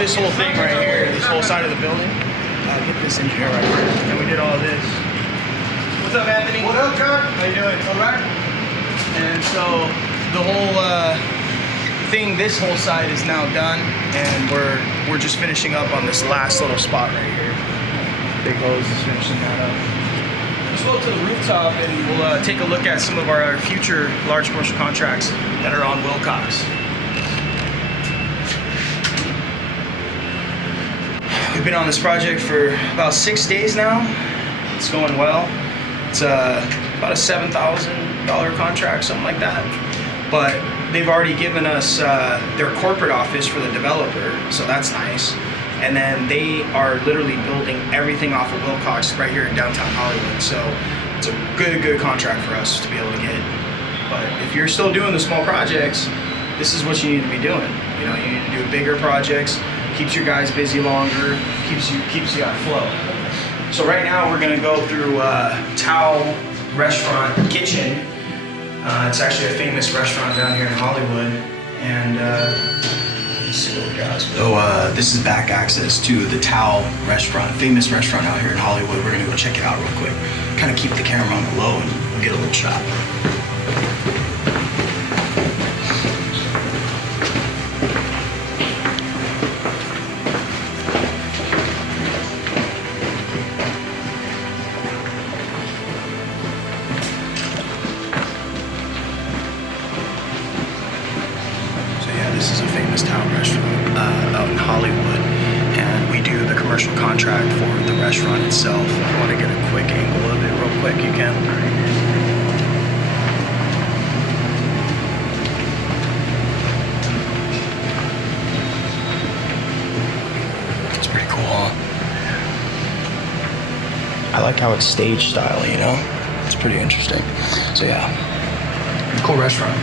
this whole thing right here, this whole side of the building. Get this engineer right here. And we did all this. What's up, Anthony? What up, John? How you doing? All right. And so the whole thing, this whole side is now done, and we're just finishing up on this last little spot right here. Big hose is finishing that up. Let's go to the rooftop and we'll take a look at some of our future large commercial contracts that are on Wilcox. We've been on this project for about 6 days now. It's going well. It's about a $7,000 contract, something like that. But they've already given us their corporate office for the developer, so that's nice. And then they are literally building everything off of Wilcox right here in downtown Hollywood. So it's a good contract for us to be able to get. But if you're still doing the small projects, this is what you need to be doing. You know, you need to do bigger projects, keeps your guys busy longer, keeps you on flow. So right now we're gonna go through Tao Restaurant Kitchen. It's actually a famous restaurant down here in Hollywood, and let's see what we got. So this is back access to the Tao Restaurant, famous restaurant out here in Hollywood. We're gonna go check it out real quick. Kind of keep the camera on the low and we'll get a little shot. This is a famous Tao restaurant out in Hollywood, and we do the commercial contract for the restaurant itself. If you want to get a quick angle of it real quick, you can. It's pretty cool, huh? I like how it's stage style, you know? It's pretty interesting. So yeah, cool restaurant.